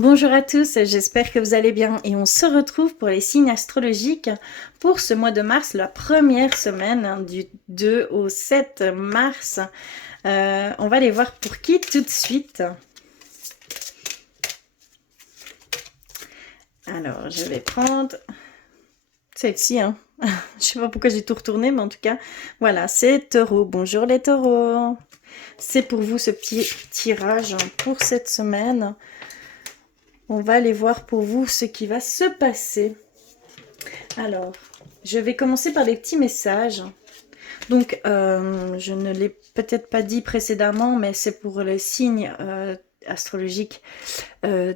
Bonjour à tous, j'espère que vous allez bien et on se retrouve pour les signes astrologiques pour ce mois de mars, la première semaine du 2 au 7 mars. On va les voir pour qui tout de suite. Alors, je vais prendre celle-ci, hein. Je sais pas pourquoi j'ai tout retourné, mais en tout cas, voilà, c'est Taureau. Bonjour les Taureaux. C'est pour vous ce petit tirage pour cette semaine. On va aller voir pour vous ce qui va se passer. Alors, je vais commencer par les petits messages. Donc, je ne l'ai peut-être pas dit précédemment, mais c'est pour les signes astrologiques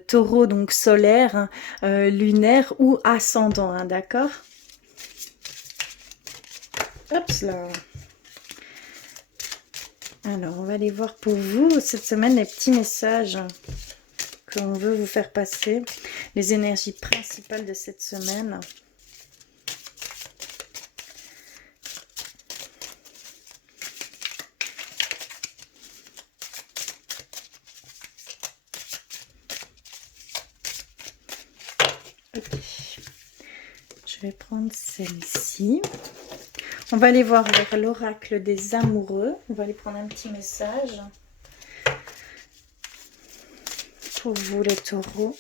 taureau, donc solaire, lunaire ou ascendant, hein, d'accord? Hop là. Alors, on va aller voir pour vous cette semaine les petits messages qu'on veut vous faire passer, les énergies principales de cette semaine. Ok, je vais prendre celle-ci. On va aller voir vers l'oracle des amoureux. On va aller prendre un petit message pour vous les taureaux.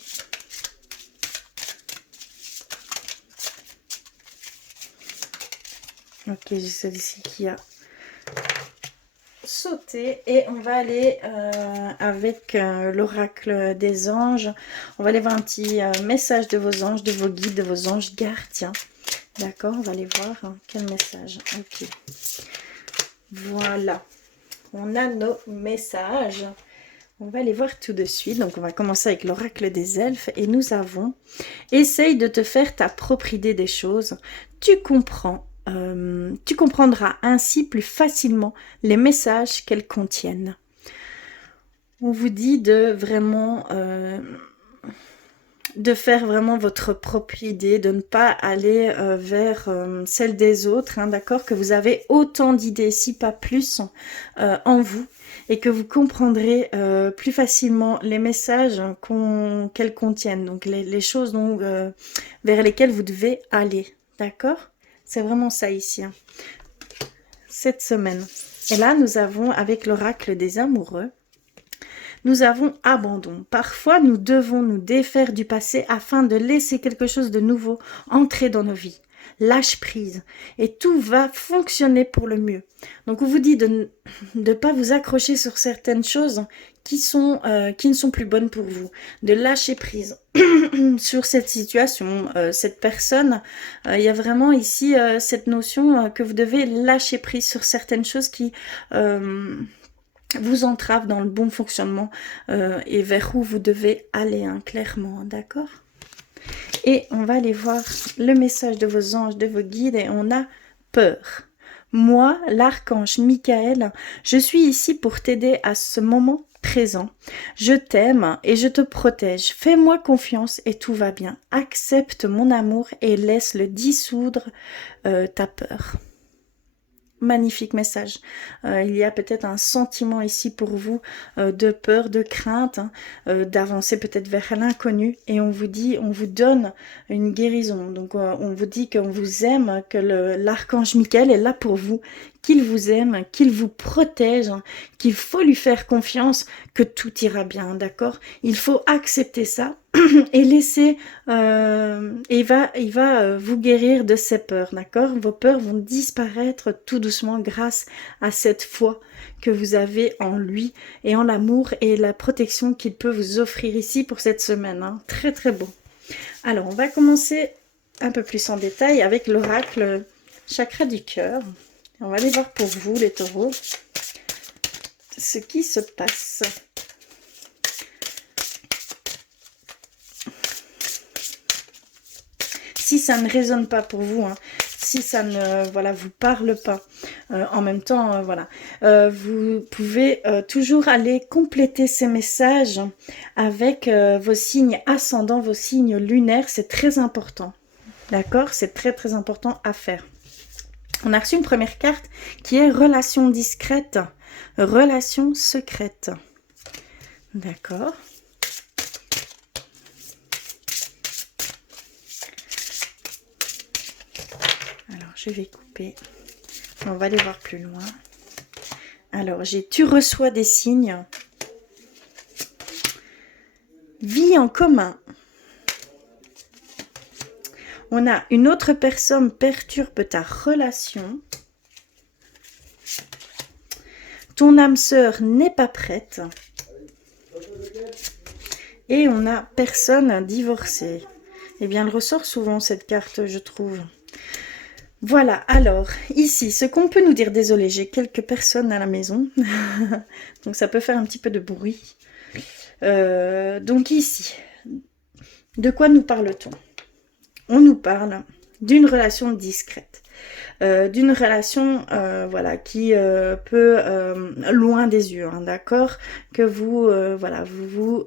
Ok, j'ai celle-ci qui a sauté et on va aller avec l'oracle des anges. On va aller voir un petit message de vos anges, de vos guides, de vos anges gardiens. D'accord, on va aller voir quel message. Ok, voilà, on a nos messages. On va les voir tout de suite. Donc, on va commencer avec l'oracle des elfes. Et nous avons « Essaye de te faire ta propre idée des choses. Tu comprendras ainsi plus facilement les messages qu'elles contiennent. » On vous dit de vraiment... de faire vraiment votre propre idée, de ne pas aller vers celle des autres, hein, d'accord? Que vous avez autant d'idées, si pas plus, en vous, et que vous comprendrez plus facilement les messages qu'elles contiennent, donc les choses donc, vers lesquelles vous devez aller, d'accord? C'est vraiment ça ici, hein, cette semaine. Et là, nous avons, avec l'oracle des amoureux, nous avons abandon. Parfois, nous devons nous défaire du passé afin de laisser quelque chose de nouveau entrer dans nos vies. Lâche prise et tout va fonctionner pour le mieux. Donc, on vous dit de ne pas vous accrocher sur certaines choses qui ne sont plus bonnes pour vous. De lâcher prise sur cette situation, cette personne. Il y a vraiment ici cette notion que vous devez lâcher prise sur certaines choses qui... vous entrave dans le bon fonctionnement et vers où vous devez aller, hein, clairement, d'accord? Et on va aller voir le message de vos anges, de vos guides, et on a peur. Moi, l'archange Michael, je suis ici pour t'aider à ce moment présent. Je t'aime et je te protège. Fais-moi confiance et tout va bien. Accepte mon amour et laisse-le dissoudre ta peur. Magnifique message. Il y a peut-être un sentiment ici pour vous de peur, de crainte, hein, d'avancer peut-être vers l'inconnu, et on vous dit, on vous donne une guérison. Donc on vous dit qu'on vous aime, que l'archange Michael est là pour vous, qu'il vous aime, qu'il vous protège, hein, qu'il faut lui faire confiance, que tout ira bien, d'accord? Il faut accepter ça et laisser, et il va vous guérir de ces peurs, d'accord? Vos peurs vont disparaître tout doucement grâce à cette foi que vous avez en lui et en l'amour et la protection qu'il peut vous offrir ici pour cette semaine, hein. Très très beau. Alors, on va commencer un peu plus en détail avec l'oracle chakra du cœur. On va aller voir pour vous, les taureaux, ce qui se passe. Si ça ne résonne pas pour vous, hein, si ça ne vous parle pas, en même temps, vous pouvez toujours aller compléter ces messages avec vos signes ascendants, vos signes lunaires, c'est très important, d'accord? C'est très très important à faire. On a reçu une première carte qui est relation discrète, relation secrète, d'accord? je vais couper. On va aller voir plus loin. Alors, j'ai tu reçois des signes. Vie en commun. On a une autre personne perturbe ta relation. Ton âme sœur n'est pas prête. Et on a personne divorcée. Eh bien, elle ressort souvent cette carte, je trouve. Voilà, alors, ici, ce qu'on peut nous dire, désolé, j'ai quelques personnes à la maison, donc ça peut faire un petit peu de bruit. Donc ici, de quoi nous parle-t-on? On nous parle d'une relation discrète, d'une relation voilà, qui peut, loin des yeux, hein, d'accord? Que vous, voilà, vous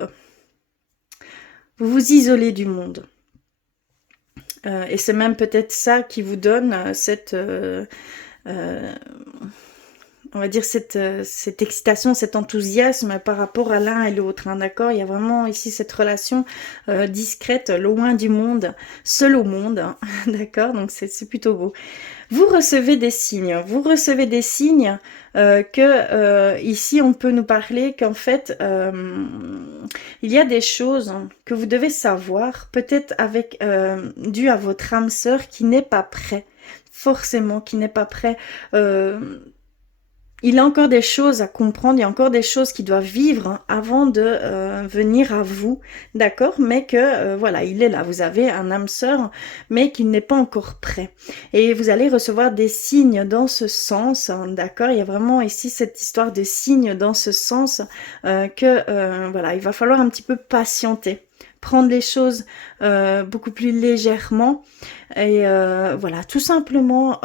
vous isolez du monde. Et c'est même peut-être ça qui vous donne cette, on va dire, cette excitation, cet enthousiasme par rapport à l'un et l'autre, hein, d'accord? Il y a vraiment ici cette relation discrète, loin du monde, seul au monde, hein, d'accord? Donc c'est plutôt beau. Vous recevez des signes que ici on peut nous parler qu'en fait il y a des choses que vous devez savoir, peut-être avec dû à votre âme sœur qui n'est pas prêt, forcément qui n'est pas prêt. Il a encore des choses à comprendre, il y a encore des choses qu'il doit vivre hein, avant de venir à vous, d'accord? Mais que, voilà, il est là, vous avez un âme sœur, mais qu'il n'est pas encore prêt. Et vous allez recevoir des signes dans ce sens, hein, d'accord? Il y a vraiment ici cette histoire de signes dans ce sens que, voilà, il va falloir un petit peu patienter. Prendre les choses beaucoup plus légèrement et voilà, tout simplement,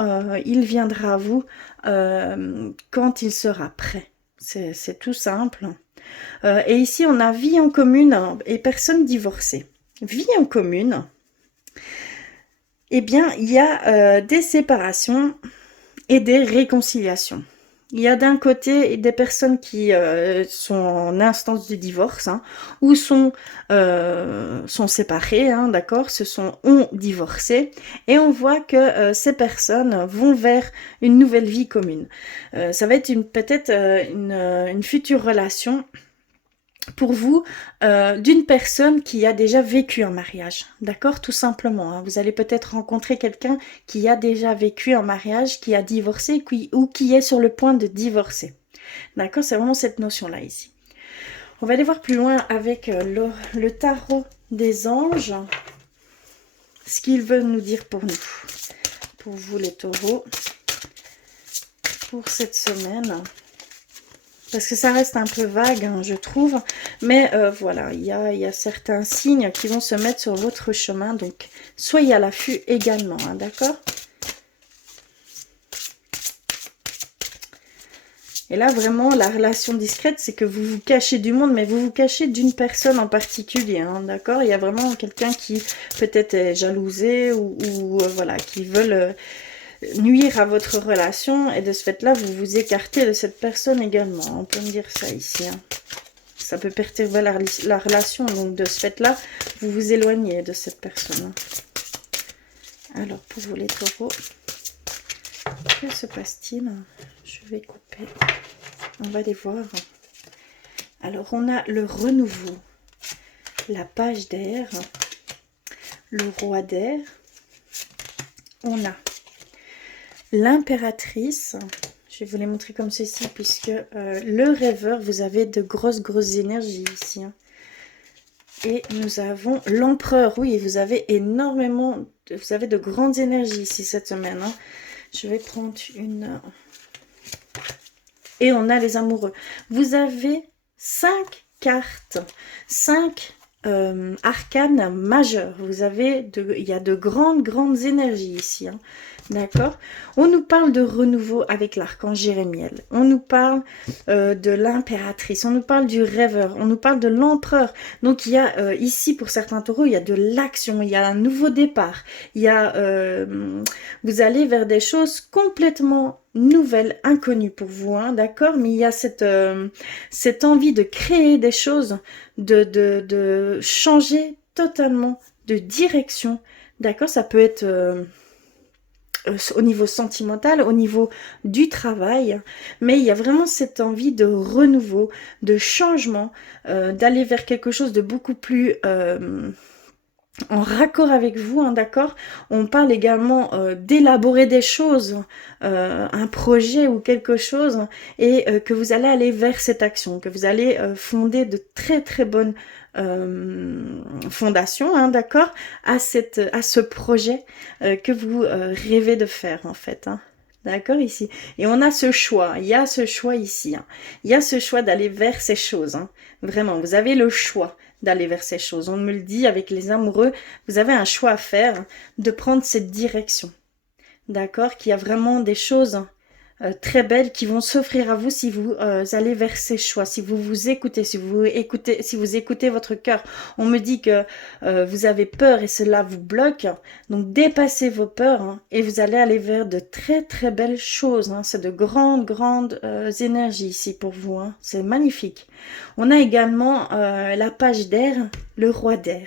il viendra à vous quand il sera prêt. C'est tout simple. Et ici, on a vie en commune et personne divorcée. Vie en commune, eh bien, il y a des séparations et des réconciliations. Il y a d'un côté des personnes qui sont en instance de divorce hein, ou sont séparées, hein, d'accord, ont divorcé et on voit que ces personnes vont vers une nouvelle vie commune. Ça va être peut-être une future relation pour vous d'une personne qui a déjà vécu un mariage, d'accord, tout simplement. Hein. Vous allez peut-être rencontrer quelqu'un qui a déjà vécu un mariage, qui a divorcé ou qui est sur le point de divorcer. D'accord, c'est vraiment cette notion-là ici. On va aller voir plus loin avec le tarot des anges, ce qu'ils veulent nous dire pour nous, pour vous les taureaux, pour cette semaine. Parce que ça reste un peu vague, hein, je trouve. Mais voilà, il y a certains signes qui vont se mettre sur votre chemin. Donc, soyez à l'affût également, hein, d'accord? Et là, vraiment, la relation discrète, c'est que vous vous cachez du monde, mais vous vous cachez d'une personne en particulier, hein, d'accord? Il y a vraiment quelqu'un qui peut-être est jalousé ou voilà, qui veulent... nuire à votre relation et de ce fait-là, vous vous écartez de cette personne également. On peut me dire ça ici. Hein. Ça peut perturber la relation, donc de ce fait-là, vous vous éloignez de cette personne. Alors, pour vous les taureaux, que se passe-t-il? Je vais couper. On va les voir. Alors, on a le renouveau, la page d'air, le roi d'air. On a l'impératrice, je vais vous les montrer comme ceci, puisque le rêveur, vous avez de grosses énergies ici. Hein. Et nous avons l'empereur, oui, vous avez énormément, vous avez de grandes énergies ici cette semaine. Hein. Je vais prendre une... Et on a les amoureux. Vous avez 5 cartes, 5 arcanes majeures. Vous avez, il y a de grandes énergies ici. Hein. D'accord. On nous parle de renouveau avec l'archange Jérémiel. On nous parle de l'impératrice. On nous parle du rêveur. On nous parle de l'empereur. Donc il y a ici pour certains taureaux, il y a de l'action. Il y a un nouveau départ. Il y a, vous allez vers des choses complètement nouvelles, inconnues pour vous. Hein, d'accord. Mais il y a cette envie de créer des choses, de changer totalement de direction. D'accord. Ça peut être... au niveau sentimental, au niveau du travail, mais il y a vraiment cette envie de renouveau, de changement, d'aller vers quelque chose de beaucoup plus en raccord avec vous, hein, d'accord? On parle également d'élaborer des choses, un projet ou quelque chose, et que vous allez aller vers cette action, que vous allez fonder de très très bonnes fondations, hein, d'accord? À ce projet que vous rêvez de faire en fait, hein. D'accord, ici. Et on a ce choix, il y a ce choix ici, hein. Il y a ce choix d'aller vers ces choses, hein. Vraiment, vous avez le choix d'aller vers ces choses. On me le dit avec les amoureux, vous avez un choix à faire de prendre cette direction. D'accord? Qu'il y a vraiment des choses très belles qui vont s'offrir à vous si vous allez vers ces choix, si vous vous écoutez, si vous écoutez votre cœur. On me dit que vous avez peur et cela vous bloque. Donc dépassez vos peurs, hein, et vous allez aller vers de très très belles choses, hein. C'est de grandes énergies ici pour vous, hein. C'est magnifique. On a également la page d'air, le roi d'air,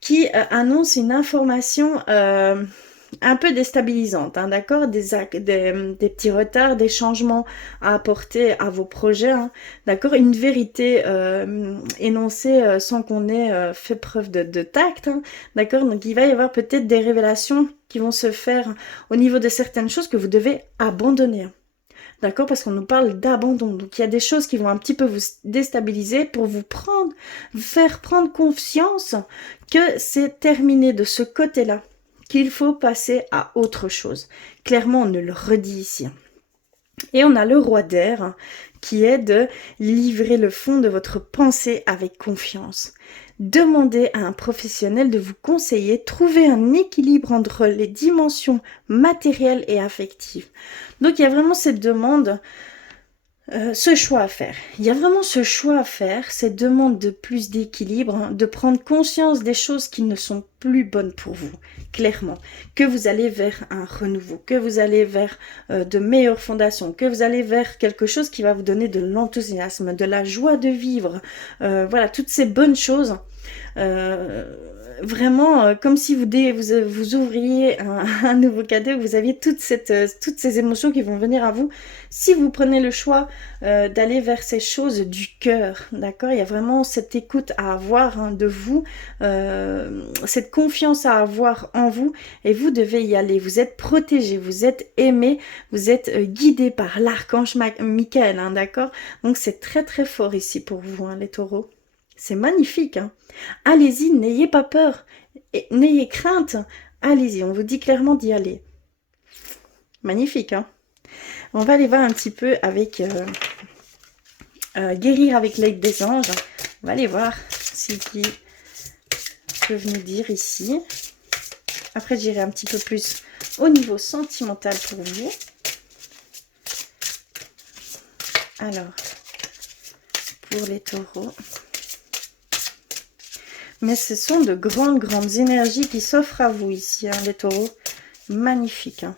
qui annonce une information un peu déstabilisante, hein, d'accord, des petits retards, des changements à apporter à vos projets, hein, d'accord, une vérité énoncée sans qu'on ait fait preuve de tact, hein, d'accord, donc il va y avoir peut-être des révélations qui vont se faire au niveau de certaines choses que vous devez abandonner. D'accord, parce qu'on nous parle d'abandon. Donc il y a des choses qui vont un petit peu vous déstabiliser pour vous faire prendre conscience que c'est terminé de ce côté-là, qu'il faut passer à autre chose. Clairement, on nous le redit ici. Et on a le roi d'air qui est de livrer le fond de votre pensée avec confiance. Demandez à un professionnel de vous conseiller, trouvez un équilibre entre les dimensions matérielles et affectives. Donc il y a vraiment cette demande, ce choix à faire. Il y a vraiment ce choix à faire, cette demande de plus d'équilibre, hein, de prendre conscience des choses qui ne sont plus bonnes pour vous, clairement. Que vous allez vers un renouveau, que vous allez vers de meilleures fondations, que vous allez vers quelque chose qui va vous donner de l'enthousiasme, de la joie de vivre. Voilà, toutes ces bonnes choses. Vraiment comme si vous ouvriez un nouveau cadeau, vous aviez toutes ces émotions qui vont venir à vous si vous prenez le choix d'aller vers ces choses du cœur, d'accord? Il y a vraiment cette écoute à avoir, hein, de vous, cette confiance à avoir en vous, et vous devez y aller. Vous êtes protégé, vous êtes aimé, vous êtes guidé par l'archange Michael, hein, d'accord? Donc c'est très très fort ici pour vous, hein, les taureaux. C'est magnifique, hein. Allez-y, n'ayez pas peur, n'ayez crainte. Allez-y, on vous dit clairement d'y aller. Magnifique, hein. On va aller voir un petit peu avec guérir avec l'aide des anges. On va aller voir ce qu'ils peuvent nous dire ici. Après, j'irai un petit peu plus au niveau sentimental pour vous. Alors, pour les taureaux. Mais ce sont de grandes énergies qui s'offrent à vous ici, hein, les taureaux. Magnifique, hein.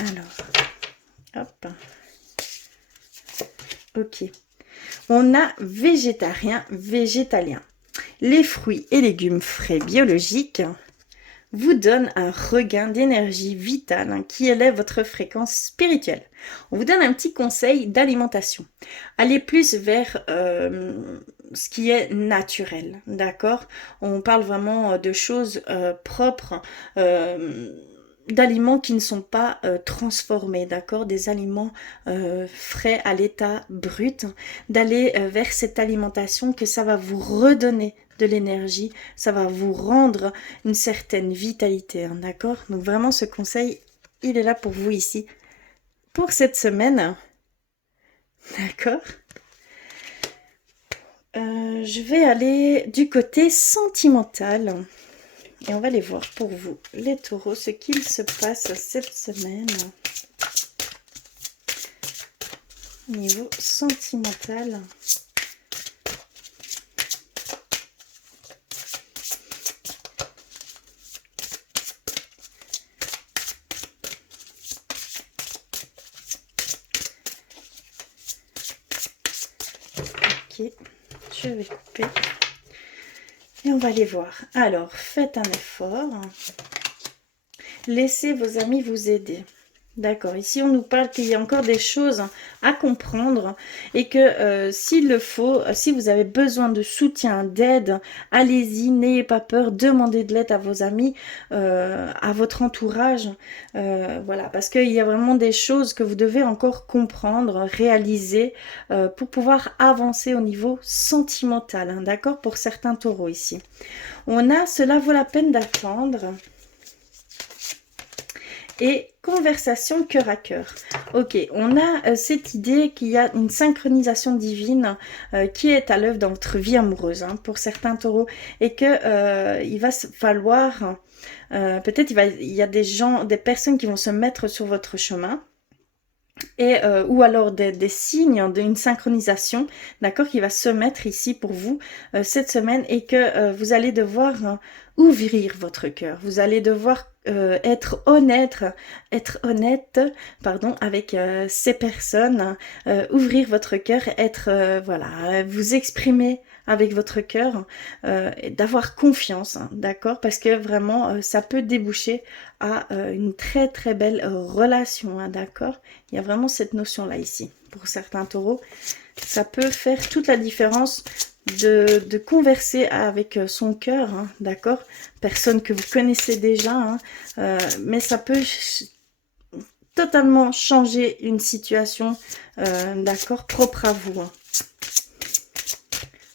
Alors, hop. Ok. On a végétarien, végétalien. Les fruits et légumes frais biologiques vous donnent un regain d'énergie vitale, hein, qui élève votre fréquence spirituelle. On vous donne un petit conseil d'alimentation. Allez plus vers ce qui est naturel, d'accord? On parle vraiment de choses propres, d'aliments qui ne sont pas transformés, d'accord? Des aliments frais à l'état brut, d'aller vers cette alimentation, que ça va vous redonner de l'énergie, ça va vous rendre une certaine vitalité, hein, d'accord? Donc vraiment ce conseil, il est là pour vous ici, pour cette semaine, d'accord? Je vais aller du côté sentimental. Et on va aller voir pour vous, les taureaux, ce qu'il se passe cette semaine au niveau sentimental. Ok, je vais couper. Et on va aller voir. Alors, faites un effort. Laissez vos amis vous aider. D'accord, ici on nous parle qu'il y a encore des choses à comprendre et que s'il le faut, si vous avez besoin de soutien, d'aide, allez-y, n'ayez pas peur, demandez de l'aide à vos amis, à votre entourage, voilà, parce qu'il y a vraiment des choses que vous devez encore comprendre, réaliser pour pouvoir avancer au niveau sentimental, hein, d'accord, pour certains taureaux ici. On a, cela vaut la peine d'attendre. Et conversation cœur à cœur. Ok, on a cette idée qu'il y a une synchronisation divine qui est à l'œuvre dans votre vie amoureuse, hein, pour certains taureaux, et que il va falloir, peut-être il y a des gens, des personnes qui vont se mettre sur votre chemin, et ou alors des signes d'une synchronisation, d'accord, qui va se mettre ici pour vous cette semaine, et que vous allez devoir ouvrir votre cœur. Vous allez devoir être honnête, pardon, avec ces personnes, ouvrir votre cœur, être, voilà, vous exprimer avec votre cœur, d'avoir confiance, hein, d'accord, parce que vraiment ça peut déboucher à une très très belle relation, hein, d'accord. Il y a vraiment cette notion là ici pour certains taureaux. Ça peut faire toute la différence de converser avec son cœur, hein, d'accord, personne que vous connaissez déjà, hein, mais ça peut totalement changer une situation, d'accord, propre à vous, hein.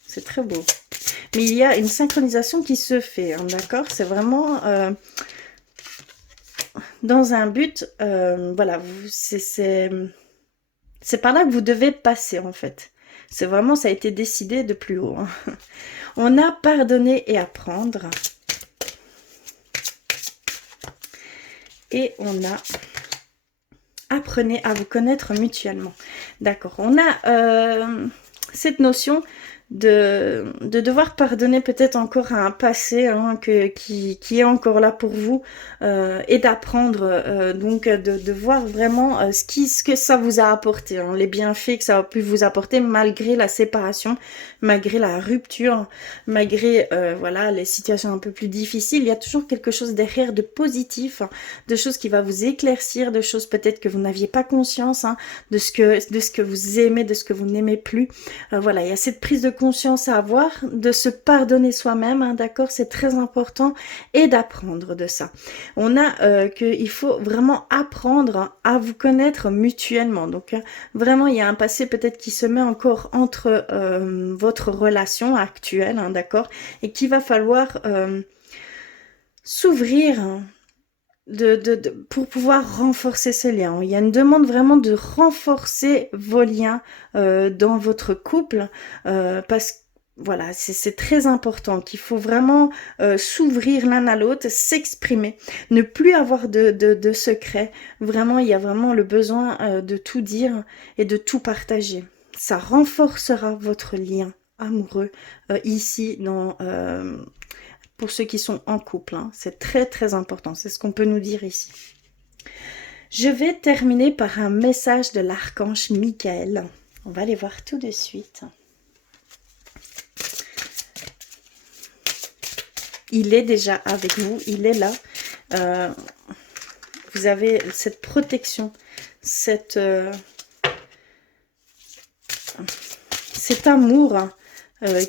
C'est très beau. Mais il y a une synchronisation qui se fait, hein, d'accord. C'est vraiment dans un but, voilà, c'est par là que vous devez passer, en fait. C'est vraiment, ça a été décidé de plus haut, hein. On a pardonné et apprendre. Et on a apprenez à vous connaître mutuellement. D'accord, on a cette notion de devoir pardonner peut-être encore à un passé, hein, qui est encore là pour vous, et d'apprendre, donc de voir vraiment ce que ça vous a apporté, hein, les bienfaits que ça a pu vous apporter malgré la séparation, malgré la rupture, malgré voilà, les situations un peu plus difficiles. Il y a toujours quelque chose derrière de positif, hein, de choses qui va vous éclaircir, de choses peut-être que vous n'aviez pas conscience, hein, de ce que vous aimez, de ce que vous n'aimez plus. Voilà, il y a cette prise de conscience à avoir, de se pardonner soi-même, hein, d'accord, c'est très important, et d'apprendre de ça. On a qu'il faut vraiment apprendre à vous connaître mutuellement. Donc vraiment, il y a un passé peut-être qui se met encore entre votre relation actuelle, hein, d'accord, et qu'il va falloir s'ouvrir, hein, pour pouvoir renforcer ces liens. Il y a une demande vraiment de renforcer vos liens dans votre couple, parce que voilà, c'est très important, qu'il faut vraiment s'ouvrir l'un à l'autre, s'exprimer, ne plus avoir de secrets. Vraiment, il y a vraiment le besoin de tout dire et de tout partager. Ça renforcera votre lien amoureux ici dans pour ceux qui sont en couple, hein. C'est très très important, c'est ce qu'on peut nous dire ici. Je vais terminer par un message de l'archange Michael. On va aller voir tout de suite. Il est déjà avec vous, il est là. Vous avez cette protection, cet amour, hein,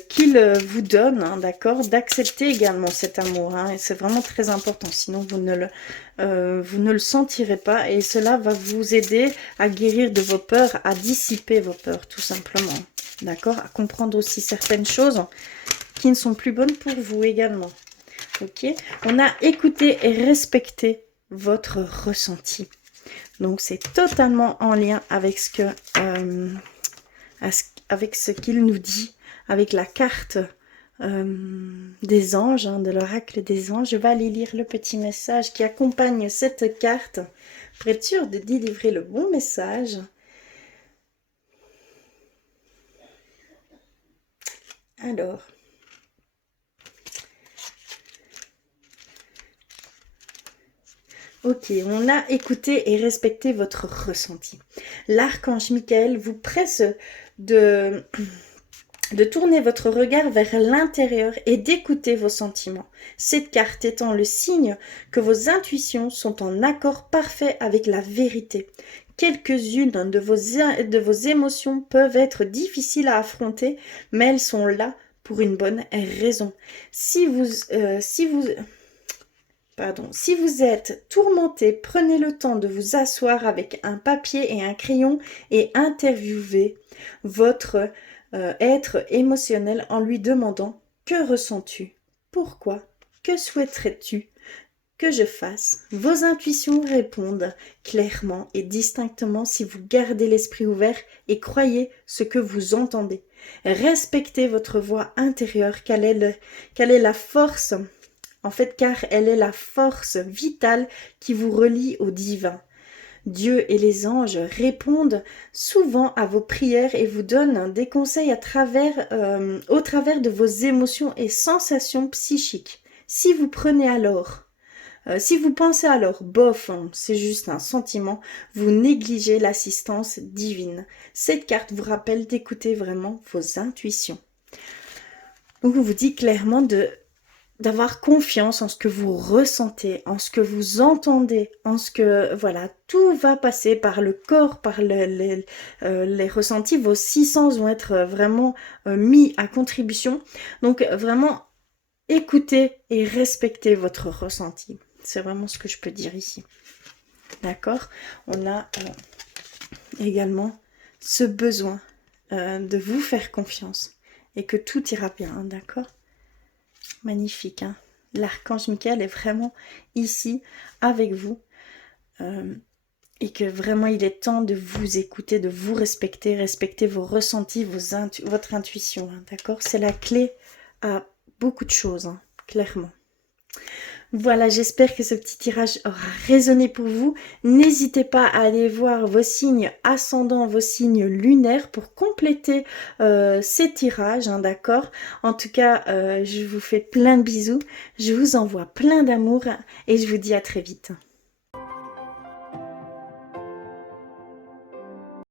qu'il vous donne, hein, d'accord, d'accepter également cet amour, hein, et c'est vraiment très important, sinon vous ne le sentirez pas, et cela va vous aider à guérir de vos peurs, à dissiper vos peurs, tout simplement, d'accord, à comprendre aussi certaines choses qui ne sont plus bonnes pour vous également. Ok, on a écouté et respecté votre ressenti, donc c'est totalement en lien avec ce que avec ce qu'il nous dit, avec la carte des anges, hein, de l'oracle des anges. Je vais aller lire le petit message qui accompagne cette carte pour être sûr de délivrer le bon message. Alors, ok, on a écouté et respecté votre ressenti. L'archange Michael vous presse de tourner votre regard vers l'intérieur et d'écouter vos sentiments. Cette carte étant le signe que vos intuitions sont en accord parfait avec la vérité. Quelques-unes de vos émotions peuvent être difficiles à affronter, mais elles sont là pour une bonne raison. Si vous êtes tourmenté, prenez le temps de vous asseoir avec un papier et un crayon et interviewez votre être émotionnel en lui demandant « Que ressens-tu ? Pourquoi ? Que souhaiterais-tu que je fasse ?» Vos intuitions répondent clairement et distinctement si vous gardez l'esprit ouvert et croyez ce que vous entendez. Respectez votre voix intérieure, quelle est la force, en fait, car elle est la force vitale qui vous relie au divin. Dieu et les anges répondent souvent à vos prières et vous donnent des conseils au travers de vos émotions et sensations psychiques. Si vous pensez alors, bof, c'est juste un sentiment, vous négligez l'assistance divine. Cette carte vous rappelle d'écouter vraiment vos intuitions. Donc on vous dit clairement d'avoir confiance en ce que vous ressentez, en ce que vous entendez, en ce que, voilà, tout va passer par le corps, par les ressentis. Vos 6 sens vont être vraiment mis à contribution. Donc, vraiment, écoutez et respectez votre ressenti. C'est vraiment ce que je peux dire ici. D'accord ? On a également ce besoin de vous faire confiance et que tout ira bien, hein, d'accord ? Magnifique, hein. L'archange Michael est vraiment ici avec vous et que vraiment il est temps de vous écouter, de vous respecter vos ressentis, votre intuition, hein, d'accord? C'est la clé à beaucoup de choses, hein, clairement. Voilà, j'espère que ce petit tirage aura résonné pour vous. N'hésitez pas à aller voir vos signes ascendants, vos signes lunaires pour compléter ces tirages, hein, d'accord? En tout cas, je vous fais plein de bisous, je vous envoie plein d'amour et je vous dis à très vite.